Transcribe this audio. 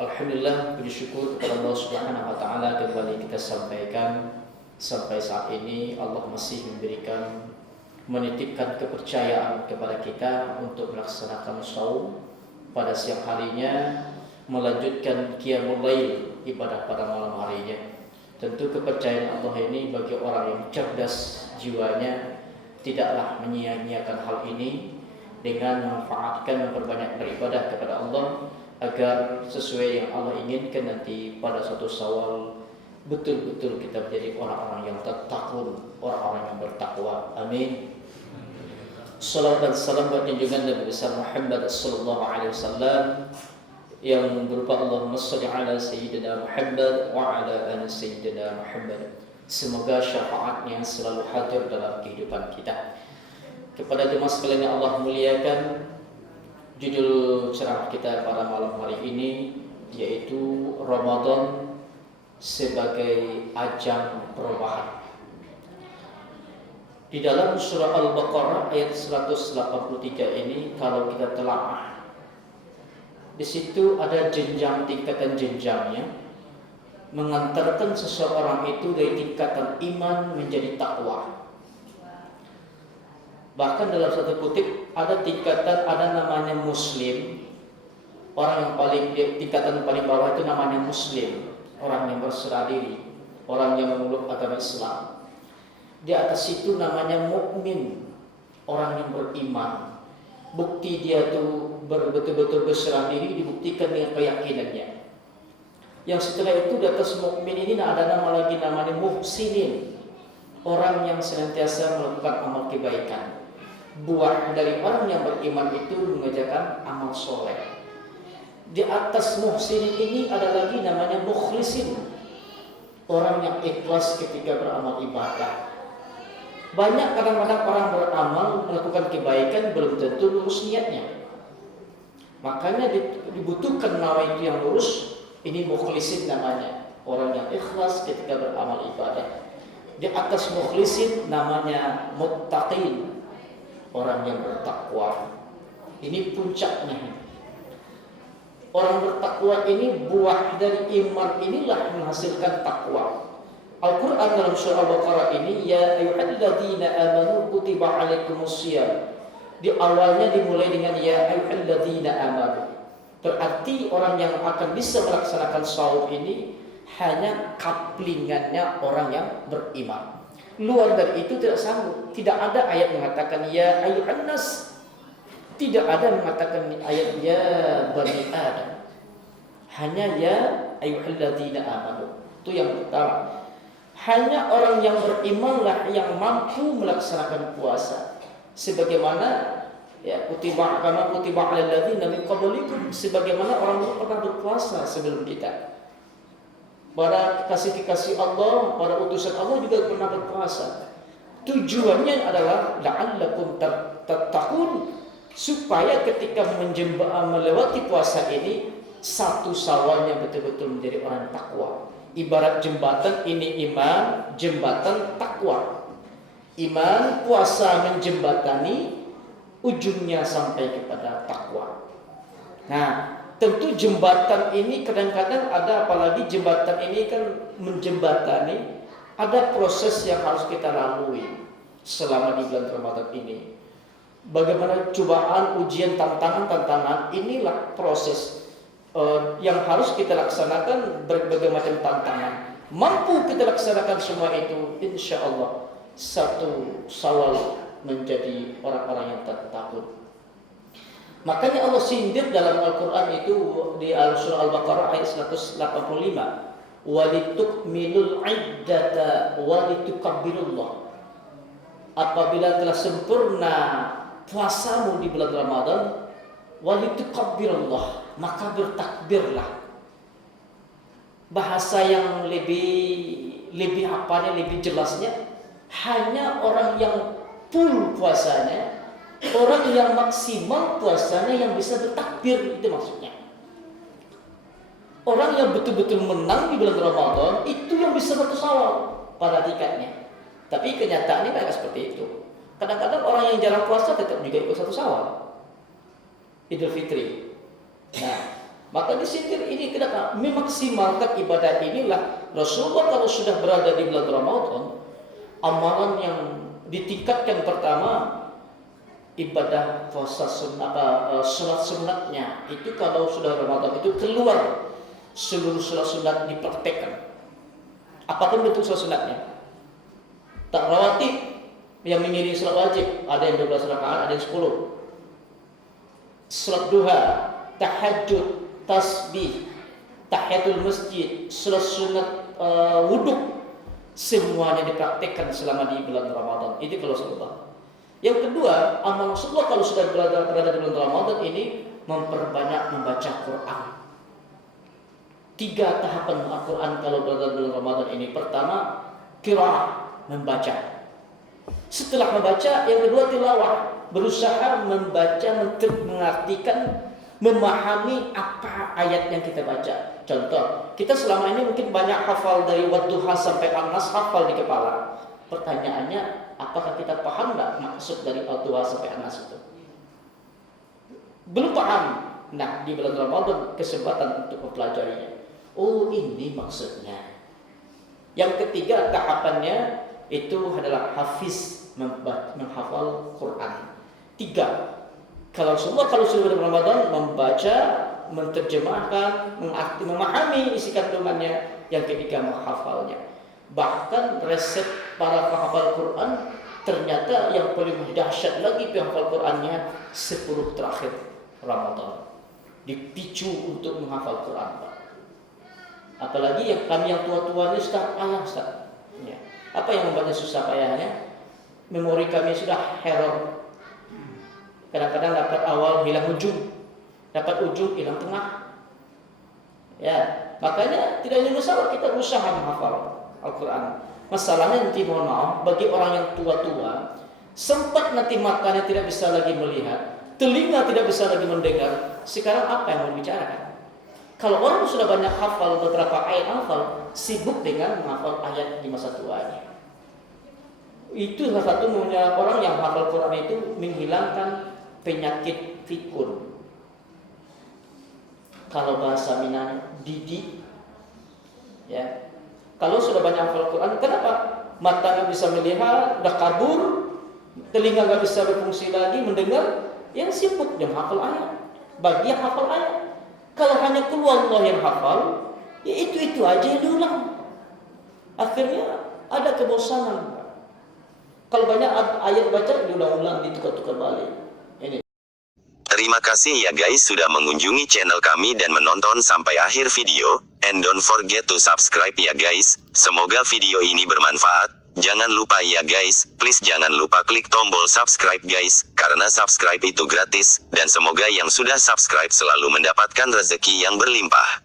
Alhamdulillah, puji syukur kepada Allah Subhanahu wa taala kembali kita sampaikan sampai saat ini Allah masih menitipkan kepercayaan kepada kita untuk melaksanakan shaum pada siang harinya, melanjutkan qiyamul lail, ibadah pada malam harinya. Tentu kepercayaan Allah ini bagi orang yang cerdas jiwanya tidaklah menyia-nyiakan hal ini dengan memanfaatkan memperbanyak beribadah kepada Allah agar sesuai yang Allah inginkan nanti pada suatu Syawal betul-betul kita menjadi orang-orang yang tatkun, orang-orang yang bertakwa. Amin. Salawat dan salam buat junjungan Nabi besar Muhammad sallallahu alaihi wasallam yang berupa Allahumma shalli ala sayyidina Muhammad wa ala ali sayyidina Muhammad. Semoga syafaatnya selalu hadir dalam kehidupan kita. Kepada jemaah sekalian yang Allah muliakan, judul ceramah kita pada malam hari ini yaitu Ramadan sebagai ajang perubahan. Di dalam surah Al-Baqarah ayat 183 ini kalau kita telaah, di situ ada jenjang tingkatan jenjangnya mengantarkan seseorang itu dari tingkatan iman menjadi takwa. Bahkan dalam satu kutip ada tingkatan, ada namanya muslim. Orang yang paling tingkatan paling bawah itu namanya muslim, orang yang berserah diri, orang yang memeluk agama Islam. Di atas itu namanya mukmin, orang yang beriman. Bukti dia tuh betul-betul berserah diri dibuktikan dengan keyakinannya. Yang setelah itu di atas mukmin ini ada nama lagi namanya muhsinin, orang yang senantiasa melakukan amal kebaikan. Buah dari orang yang beriman itu mengerjakan amal soleh. Di atas muhsinin ini ada lagi namanya mukhlisin, orang yang ikhlas ketika beramal ibadah. Banyak kadang-kadang orang beramal melakukan kebaikan belum tentu lurus niatnya. Makanya dibutuhkan nama itu yang lurus. Ini mukhlisin namanya, orang yang ikhlas ketika beramal ibadah. Di atas mukhlisin namanya muttaqin, orang yang bertakwa. Ini puncaknya. Orang bertakwa ini buah dari iman inilah menghasilkan takwa. Al-Quran dalam surah Al-Baqarah ini, ya ayyuhalladzina amanu kutiba alaikumusiyam. Di awalnya dimulai dengan ya ayyuhalladzina amanu. Berarti orang yang akan bisa melaksanakan shaum ini hanya kaplingannya orang yang beriman. Luar dari itu tidak sanggup. Tidak ada ayat mengatakan ya ayyuhan nas. Tidak ada mengatakan ayat ya bani Adam. Hanya ya ayyuhalladzina amanu. Itu yang pertama. Hanya orang yang berimanlah yang mampu melaksanakan puasa. Sebagaimana ya kutiba alal ladzina min qablikum, sebagaimana orang yang pernah berpuasa sebelum kita. Para kekasih-kekasih Allah, para utusan Allah juga pernah berpuasa. Tujuannya adalah la'allakum tattaqun, supaya ketika melewati puasa ini satu Syawalnya betul-betul menjadi orang takwa. Ibarat jembatan ini iman, jembatan takwa. Iman, puasa menjembatani, ujungnya sampai kepada takwa. Nah, tentu jembatan ini kadang-kadang ada, apalagi jembatan ini kan menjembatani, ada proses yang harus kita lalui selama di bulan Ramadan ini. Bagaimana cobaan, ujian, tantangan, inilah proses yang harus kita laksanakan. Berbagai macam tantangan. Mampu kita laksanakan semua itu, insya Allah satu Syawal menjadi orang-orang yang takut. Makanya Allah sindir dalam Al-Quran itu di surah Al-Baqarah ayat 185, walitukmilul iddata walitukabbirullah. Apabila telah sempurna puasamu di bulan Ramadan, walitukabbirullah, maka bertakbirlah. Bahasa yang lebih apanya, lebih jelasnya, hanya orang yang full puasanya, orang yang maksimal puasanya yang bisa bertakbir, itu maksudnya. Orang yang betul-betul menang di bulan Ramadan itu yang bisa bertasawal pada tingkatnya. Tapi kenyataannya tidak seperti itu. Kadang-kadang orang yang jarang puasa tetap juga ikut satu Syawal, Idul Fitri. Nah, Maka disindir ini kenapa? Memaksimalkan ibadah inilah Rasulullah kalau sudah berada di bulan Ramadan, amalan yang ditingkatkan pertama ibadah puasa sunnah, sholat sunnatnya itu kalau sudah Ramadan itu keluar seluruh sholat sunat dipraktekkan. Apapun bentuk sholat sunatnya. Tak rawatib yang mengiringi sholat wajib, ada yang 12 rakaat, ada yang 10. Sholat duha, tahajud, tasbih, tahiyatul masjid, sholat sunat wudhu, semuanya dipraktekkan selama di bulan Ramadan. Itu kalau Rasulullah. Yang kedua, amal Rasulullah kalau sudah berada di bulan Ramadan ini memperbanyak membaca Quran. 3 tahapan Al-Quran kalau berada di bulan Ramadan ini. Pertama, qiraah, membaca. Setelah membaca, yang kedua tilawah, berusaha membaca, mengartikan, memahami apa ayat yang kita baca. Contoh, kita selama ini mungkin banyak hafal dari Wadduha sampai An-Nas, hafal di kepala. Pertanyaannya, apakah kita paham nggak maksud dari Wadduha sampai An-Nas itu? Belum paham. Nah, di bulan Ramadan kesempatan untuk mempelajarinya. Oh, ini maksudnya. Yang ketiga tahapannya itu adalah hafiz, menghafal Quran. 3. Kalau semua kalau sudah Ramadan membaca, menerjemahkan, memahami isi kandungannya. Yang ketiga menghafalnya. Bahkan resep para penghafal Quran ternyata yang paling dahsyat lagi penghafal Qurannya 10 terakhir Ramadan. Dipicu untuk menghafal Quran, Pak. Apalagi yang kami yang tua-tua ini sudah payah, Ustaz. Ya. Apa yang membuatnya susah payahnya? Memori kami sudah error. Kadang-kadang dapat awal hilang ujung, dapat ujung hilang tengah. Ya, makanya tidak ada masalah kita berusaha menghafal Al-Quran. Masalahnya nanti mohon maaf bagi orang yang tua-tua, sempat nanti matanya tidak bisa lagi melihat, telinga tidak bisa lagi mendengar. Sekarang apa yang mau dibicarakan? Kalau orang sudah banyak hafal beberapa ayat hafal, sibuk dengan menghafal ayat di masa tuanya. Itu salah satu orang yang hafal Quran itu menghilangkan penyakit pikun. Kalau bahasa Minang, didik. Ya. Kalau sudah banyak hafal Quran, kenapa? Mata nggak bisa melihat, udah kabur, telinga nggak bisa berfungsi lagi mendengar, yang sibuk dengan hafal ayat. Bagi yang hafal ayat. Kalau hanya keluar Allah yang hafal, ya itu aja yang diulang. Akhirnya ada kebosanan. Kalau banyak ayat baca diulang-ulang, ditukar-tukar balik. Ini. Terima kasih ya guys sudah mengunjungi channel kami dan menonton sampai akhir video. And don't forget to subscribe ya guys. Semoga video ini bermanfaat. Jangan lupa ya guys, please jangan lupa klik tombol subscribe guys, karena subscribe itu gratis, dan semoga yang sudah subscribe selalu mendapatkan rezeki yang berlimpah.